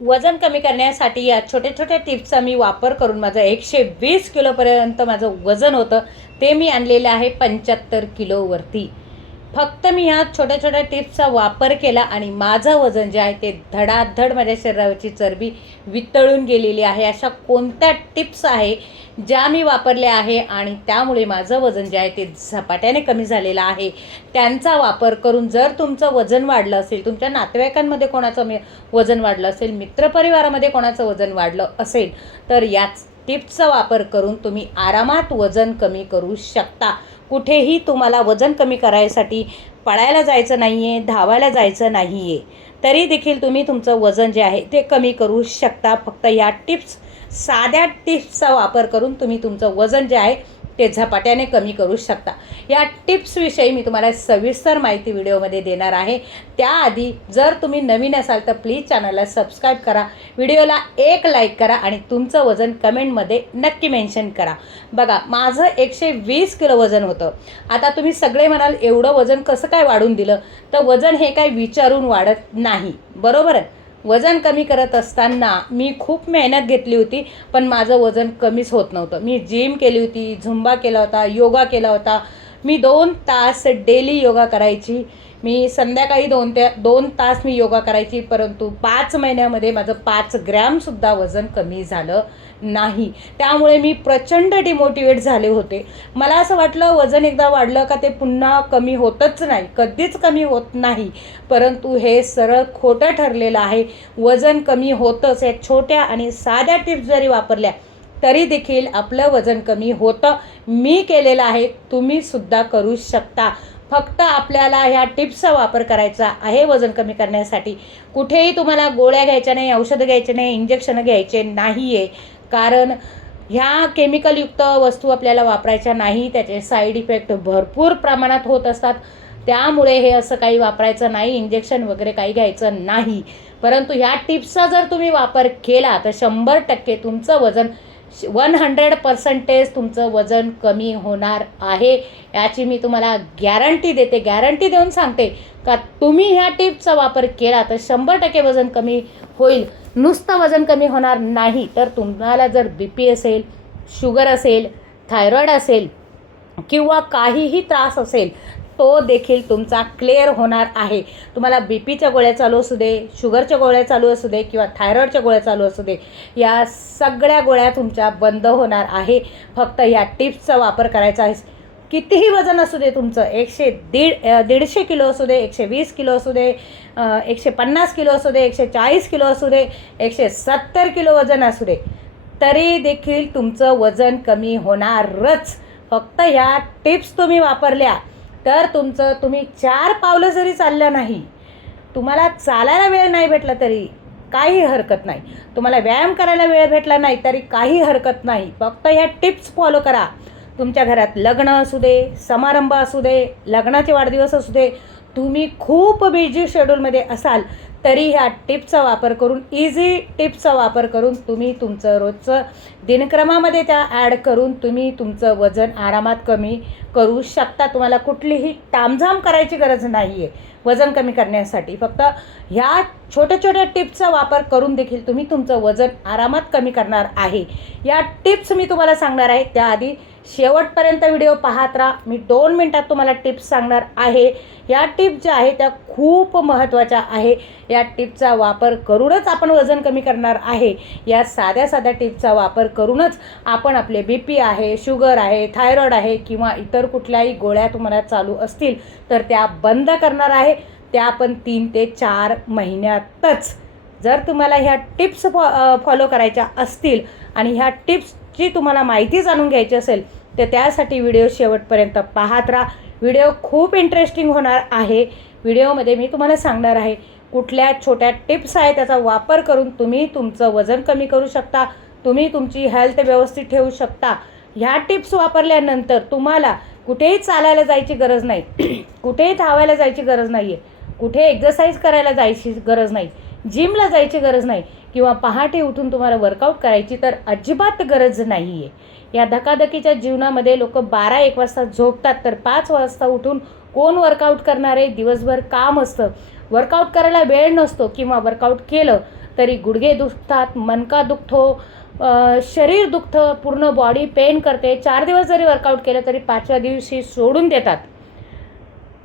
वजन कमी करण्यासाठी या छोट्या छोट्या टिप्सचा मी वापर करून माझं 120 किलोपर्यंत माझं वजन होतं, ते मी आणलेलं आहे 75 किलोवरती. फक्त मी ह्या छोट्या छोट्या टिप्सचा वापर केला आणि माझं वजन जे आहे ते धडाधड माझ्या शरीरावरची चरबी वितळून गेलेली आहे. अशा कोणत्या टिप्स आहे ज्या मी वापरल्या आहे आणि त्यामुळे माझं वजन जे आहे ते झपाट्याने कमी झालेलं आहे. त्यांचा वापर करून जर तुमचं वजन वाढलं असेल, तुमच्या नातेवाईकांमध्ये कोणाचं वजन वाढलं असेल, मित्रपरिवारामध्ये कोणाचं वजन वाढलं असेल, तर याच टिप्सचा वापर करून तुम्ही आरामात वजन कमी करू शकता. कुठेही तुम्हाला वजन कमी करायसाठी पळायला जायचं नाही आहे, धावायला जायचं नाही आहे, तरी देखील तुम्ही तुमचं वजन जे आहे ते कमी करू शकता. फक्त या टिप्स, साध्या टिप्सचा वापर करून तुम्ही तुमचं वजन जे आहे ते झपाट्याने कमी करू शकता. या टिप्सविषयी मी तुम्हाला सविस्तर माहिती व्हिडिओमध्ये देणार आहे. त्याआधी जर तुम्ही नवीन असाल तर प्लीज चॅनलला सबस्क्राईब करा, व्हिडिओला एक लाईक करा आणि तुमचं वजन कमेंटमध्ये नक्की मेन्शन करा. बघा, माझं 120 किलो वजन होतं. आता तुम्ही सगळे म्हणाल एवढं वजन कसं काय वाढून दिलं? तर वजन हे काय विचारून वाढत नाही, बरोबर आहे. वजन कमी करत असताना मी खूप मेहनत घेतली होती, पण माझं वजन कमीच होत नव्हतं. मी जिम केली होती, झुंबा केला होता, योगा केला होता. मी 2 तास डेली योगा करायची. मी संध्याकाळी 2 तास मी योगा करायची, परंतु 5 महिन्यामध्ये माझं 5 ग्रॅमसुद्धा वजन कमी झालं नाही. त्यामुळे मी प्रचंड डिमोटिवेट झाले होते. मला असं वाटलं वजन एकदा वाढलं का ते पुन्हा कमी होतच नाही, कधीच कमी होत नाही. परंतु हे सरळ खोटं ठरलेलं आहे. वजन कमी होतंच. या छोट्या आणि साध्या टिप्स जरी वापरल्या तरी देखील आपलं वजन कमी होतं. मी केलेलं आहे, तुम्हीसुद्धा करू शकता. फक्त आपल्याला ह्या टिप्सचा वापर करायचा आहे वजन कमी करण्यासाठी. कुठेही तुम्हाला गोळ्या घ्यायच्या नाही, औषधं घ्यायचे नाही, इंजेक्शनं घ्यायचे नाही आहे. कारण ह्या केमिकलयुक्त वस्तू आपल्याला वापरायच्या नाही. त्याचे साईड इफेक्ट भरपूर प्रमाणात होत असतात. त्यामुळे हे असं काही वापरायचं नाही, इंजेक्शन वगैरे काही घ्यायचं नाही. परंतु ह्या टिप्सचा जर तुम्ही वापर केला तर 100% तुमचं वजन 100% तुमचं वजन कमी होणार आहे. याची मी तुम्हाला गॅरंटी देते, गॅरंटी देऊन सांगते का तुम्ही ह्या टिप्सचा वापर केला तर 100% वजन कमी होईल. नुसतं वजन कमी होणार नाही, तर तुम्हाला जर BP असेल, शुगर असेल, थायरॉईड असेल किंवा काहीही त्रास असेल तो देखील तुमचा क्लिअर होणार आहे. तुम्हाला BPच्या गोळ्या चालू असू दे, शुगरच्या गोळ्या चालू असू दे किंवा थायरॉईडच्या गोळ्या चालू असू दे, या सगळ्या गोळ्या तुमच्या बंद होणार आहे. फक्त या टिप्सचा वापर करायचा आहे. कितीही वजन असू दे तुमचं, 150 किलो असू दे, 120 किलो असू दे, 150 किलो असू दे, 140 किलो असू दे, 170 किलो वजन असू दे, तरी देखील तुमचं वजन कमी होणारच. फक्त ह्या टिप्स तुम्ही वापरल्या तर तुम्ही 4 पावलं जरी चाललं नाही, तुम्हाला चालायला वेळ नाही भेटला तरी काही हरकत नाही, तुम्हाला व्यायाम करायला वेळ भेटला नाही तरी काही हरकत नाही. फक्त ह्या टिप्स फॉलो करा. तुमच्या घरात लग्न असू दे, समारंभ असू दे, लग्नाचे वाढदिवस असू दे, तुम्ही खूप बिझी शेड्यूलमध्ये असाल तरी ह्या टिप्सचा वापर करून, इझी टिप्सचा वापर करून तुम्ही तुमचं रोजचं दिनक्रमामध्ये त्या ॲड करून तुम्ही तुमचं वजन आरामात कमी करू शकता. तुम्हाला कुठलीही तामझाम करायची गरज नाही आहे वजन कमी करण्यासाठी. फक्त ह्या छोट्या छोट्या टिप्सचा वापर करून देखील तुम्ही तुमचं वजन आरामात कमी करणार आहे. या टिप्स मी तुम्हाला सांगणार आहे, त्याआधी शेवटपर्यंत व्हिडिओ पाहत राहा. मी 2 मिनटात तुम्हाला टिप्स सांगणार आहे. या टिप्स ज्या आहेत त्या खूप महत्त्वाच्या आहे. या टिप्सचा वापर करूनच आपण वजन कमी करणार आहे. या साध्या साध्या टिप्सचा वापर करूनच आपण आपले BP आहे, शुगर आहे, थायरॉईड आहे किंवा इतर कुठल्याही गोळ्या तुम्हाला चालू असतील तर त्या बंद करणार आहे. त्या पण 3 ते 4 महिन्यातच. जर तुम्हाला ह्या टिप्स फॉलो करायच्या असतील आणि ह्या टिप्सची तुम्हाला माहिती जाणून घ्यायची असेल तर त्यासाठी व्हिडिओ शेवटपर्यंत पाहत राहा. व्हिडिओ खूप इंटरेस्टिंग होणार आहे. व्हिडिओमध्ये मी तुम्हाला सांगणार आहे कुठल्या छोट्या टिप्स आहेत त्याचा वापर करून तुम्ही तुमचं वजन कमी करू शकता, तुम्ही तुमची हेल्थ व्यवस्थित ठेवू शकता. ह्या टिप्स वापरल्यानंतर तुम्हाला कुठेही चालायला जायची गरज नाही, कुठेही धावायला जायची गरज नाही आहे, कुठे एक्सरसाइज करायला जायची गरज नाही, जिमला जायची गरज नाही किंवा पहाटे उठून तुम्हाला वर्कआउट करायची तर अजिबात गरज नाही आहे. या धकाधकीच्या जीवनामध्ये लोक 12-1 वाजता झोपतात तर 5 वाजता उठून कोण वर्कआउट करणार आहे? दिवसभर काम असतं, वर्कआउट करायला वेळ नसतो किंवा वर्कआउट केलं तरी गुडघे दुखतात, मणका दुखतो, शरीर दुखतं, पूर्ण बॉडी पेन करते. 4 दिवस जरी वर्कआउट केलं तरी 5व्या दिवशी सोडून देतात.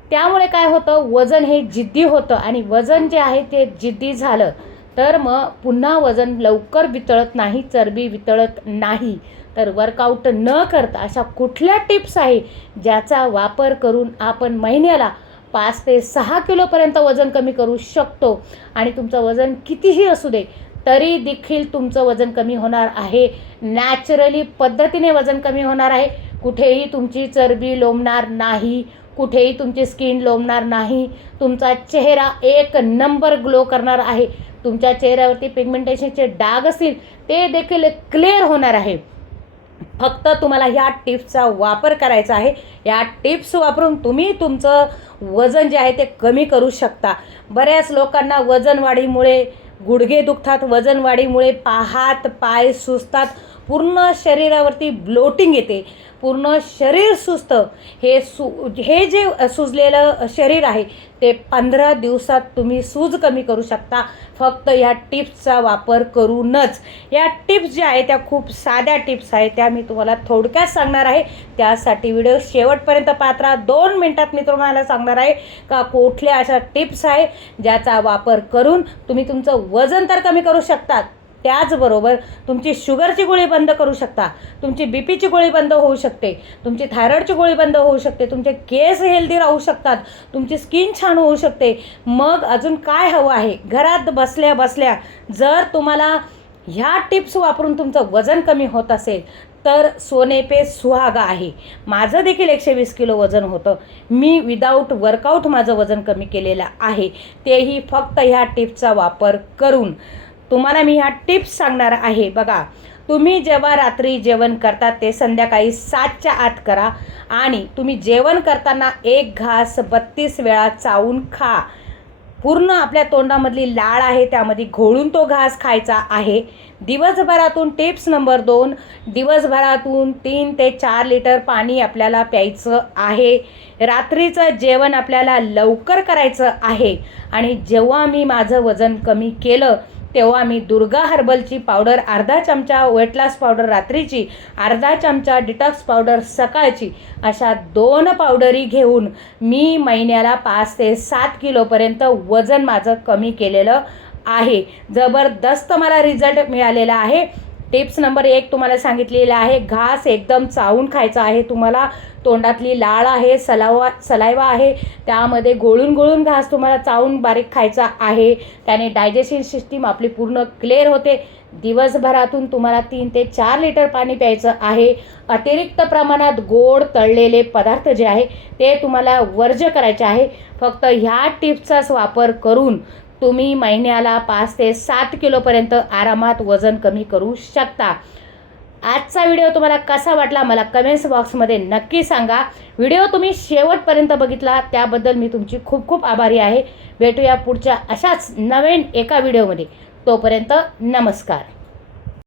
त्यामुळे काय होतं, वजन हे जिद्दी होतं आणि वजन जे आहे ते जिद्दी झालं तर मग पुन्हा वजन लवकर वितळत नाही, चरबी वितळत नाही. तर वर्कआउट न करता अशा कुठल्या टिप्स आहे ज्याचा वापर करून आपण महिन्याला 5 ते 6 किलोपर्यंत वजन कमी करू शकतो आणि तुमचं वजन कितीही असू दे तरी देखील तुमचं वजन कमी होणार आहे. नॅचरली पद्धतीने वजन कमी होणार आहे. कुठेही तुमची चरबी लोंबणार नाही, कुठेही तुमची स्किन लोंबणार नाही. तुमचा चेहरा एक नंबर ग्लो करणार आहे. तुमच्या चेहऱ्यावरती पिगमेंटेशनचे डाग असतील ते देखील क्लिअर होणार आहे. फक्त तुम्हाला ह्या टिप्सचा वापर करायचा आहे. या टिप्स वापरून तुम्ही तुमचं वजन जे आहे ते कमी करू शकता. बऱ्याच लोकांना वजनवाढीमुळे गुडघे दुखतात, वजनवाढीमुळे हात पाय सुजतात, पूर्ण शरीरावरती ब्लोटिंग येते, पूर्ण शरीर सुजतं. हे जे सुजलेलं शरीर आहे ते 15 दिवसात तुम्ही सूज कमी करू शकता फक्त ह्या टिप्सचा वापर करूनच. या टिप्स ज्या आहेत त्या खूप साध्या टिप्स आहेत, त्या मी तुम्हाला थोडक्यात सांगणार आहे. त्यासाठी व्हिडिओ शेवटपर्यंत पाहत राहा. 2 मिनिटात मी तुम्हाला सांगणार आहे का कुठल्या अशा टिप्स आहे ज्याचा वापर करून तुम्ही तुमचं वजन तर कमी करू शकता, त्याचबरोबर तुमची शुगरची गोळी बंद करू शकता, तुमची बीपीची गोळी बंद होऊ शकते, तुमची थायरॉईडची गोळी बंद होऊ शकते, तुमचे केस हेल्दी राहू शकतात, तुमची स्किन छान होऊ शकते. मग अजून काय हवं आहे? घरात बसल्या बसल्या जर तुम्हाला ह्या टिप्स वापरून तुमचं वजन कमी होत असेल तर सोने पे सुहागा आहे. माझं देखील 120 किलो वजन होतं. मी विदाऊट वर्कआउट माझं वजन कमी केलेलं आहे, तेही फक्त ह्या टिप्सचा वापर करून. तुम्हाला मी ह्या टिप्स सांगणार आहे. बघा, तुम्ही जेव्हा रात्री जेवण करता ते संध्याकाळी 7च्या आत करा आणि तुम्ही जेवण करताना 1 घास 32 वेळा चावून खा. पूर्ण आपल्या तोंडामधली लाळ आहे त्यामध्ये घोळून तो घास खायचा आहे. दिवसभरातून टिप्स नंबर 2, दिवसभरातून 3 ते 4 लिटर पाणी आपल्याला प्यायचं आहे. रात्रीचं जेवण आपल्याला लवकर करायचं आहे. आणि जेव्हा मी माझं वजन कमी केलं तेव्हा मी दुर्गा हर्बलची पावडर अर्धा चमचा, वेट लॉस पावडर रात्रीची, अर्धा चमचा डिटॉक्स पावडर सकाळची, अशा 2 पावडरी घेऊन मी महिन्याला 5 ते 7 किलोपर्यंत वजन माझं कमी केलेलं आहे. जबरदस्त मला रिझल्ट मिळालेला आहे. टिप्स नंबर 1 तुम्हाला सांगितलेला आहे, घास एकदम चावून खायचा आहे. तुम्हाला तोंडातली लाळ आहे, सलायवा आहे, त्यामध्ये गोळून घास तुम्हाला चावून बारीक खायचा आहे. त्याने डायजेशन सिस्टीम आपली पूर्ण क्लिअर होते. दिवसभरातून तुम्हाला 3 ते 4 लिटर पाणी प्यायचं आहे. अतिरिक्त प्रमाणात गोड तळलेले पदार्थ जे आहे ते तुम्हाला वर्ज्य करायचे आहे. फक्त ह्या टिप्सचाच वापर करून तुम्ही महिन्याला 5 ते 7 किलोपर्यंत आरामात वजन कमी करू शकता. आजचा व्हिडिओ तुम्हाला कसा वाटला मला कमेंट्स बॉक्समध्ये नक्की सांगा. व्हिडिओ तुम्ही शेवटपर्यंत बघितला त्याबद्दल मी तुमची खूप खूप आभारी आहे. भेटूया पुढच्या अशाच नवीन एका व्हिडिओमध्ये. तोपर्यंत नमस्कार.